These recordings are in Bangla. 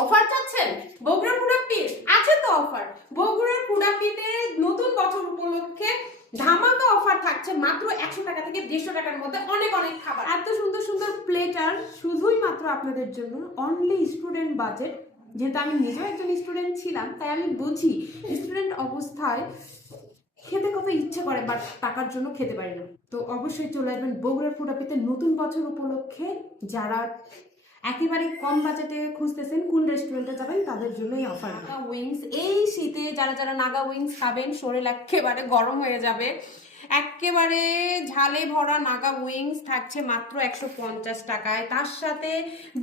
অফার চাচ্ছেন? বগুড়ার ফুডাপ্পির আছে তো অফার। বগুড়ার ফুডাপ্পিতে নতুন বছর উপলক্ষে ধামাকা অফার থাকছে মাত্র 100 টাকা থেকে 150 টাকার মধ্যে অনেক অনেক খাবার। এত সুন্দর সুন্দর প্লেটার শুধুই মাত্র আপনাদের জন্য, অনলি স্টুডেন্ট বাজেট। যেহেতু আমি নিজেও একজন স্টুডেন্ট ছিলাম, তাই আমি বুঝি স্টুডেন্ট অবস্থায় খেতে কত ইচ্ছে করে, বাট টাকার জন্য খেতে পারি না। তো অবশ্যই চলে আসবেন বগুড়ার ফুডাপ্পিতে নতুন বছর উপলক্ষে। যারা একেবারে কম বাজেটে খুঁজতেছেন কোন রেস্টুরেন্টে যাবেন, তাদের জন্য এই অফার। নাগা উইংস, এই শীতে যারা যারা নাগা উইংস খাবেন শরীর একেবারে গরম হয়ে যাবে। একেবারে ঝালে ভরা নাগা উইংস থাকছে মাত্র 150 টাকায়। তার সাথে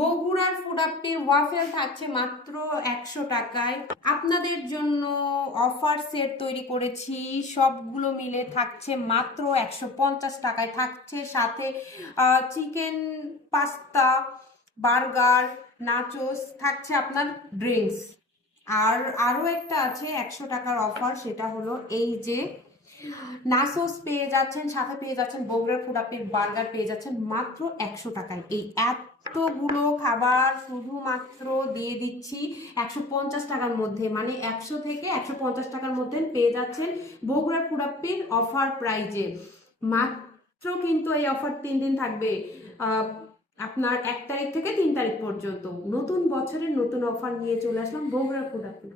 বগুড়ার ফুডাপ্পির ওয়াফেল থাকছে মাত্র 100 টাকায়। আপনাদের জন্য অফার সেট তৈরি করেছি, সবগুলো মিলে থাকছে মাত্র 150 টাকায়। থাকছে সাথে চিকেন পাস্তা, বার্গার, নাচোস, থাকছে আপনার ড্রিঙ্কস। আর আরও একটা আছে 100 টাকার অফার, সেটা হলো এই যে নাসোস পেয়ে যাচ্ছেন, সাথে পেয়ে যাচ্ছেন বগুড়ার ফুডাপ্পির বার্গার পেয়ে যাচ্ছেন মাত্র 100 টাকায়। এই এতগুলো খাবার শুধুমাত্র দিয়ে দিচ্ছি 150 টাকার মধ্যে, মানে 100 থেকে 150 টাকার মধ্যে পেয়ে যাচ্ছেন বগুড়ার ফুডাপ্পির অফার প্রাইজে মাত্র। কিন্তু এই অফার 3 দিন থাকবে, আপনার 1 তারিখ থেকে 3 তারিখ পর্যন্ত। নতুন বছরের নতুন অফার নিয়ে চলে আসলাম বগুড়ার ফুডাপ্পি।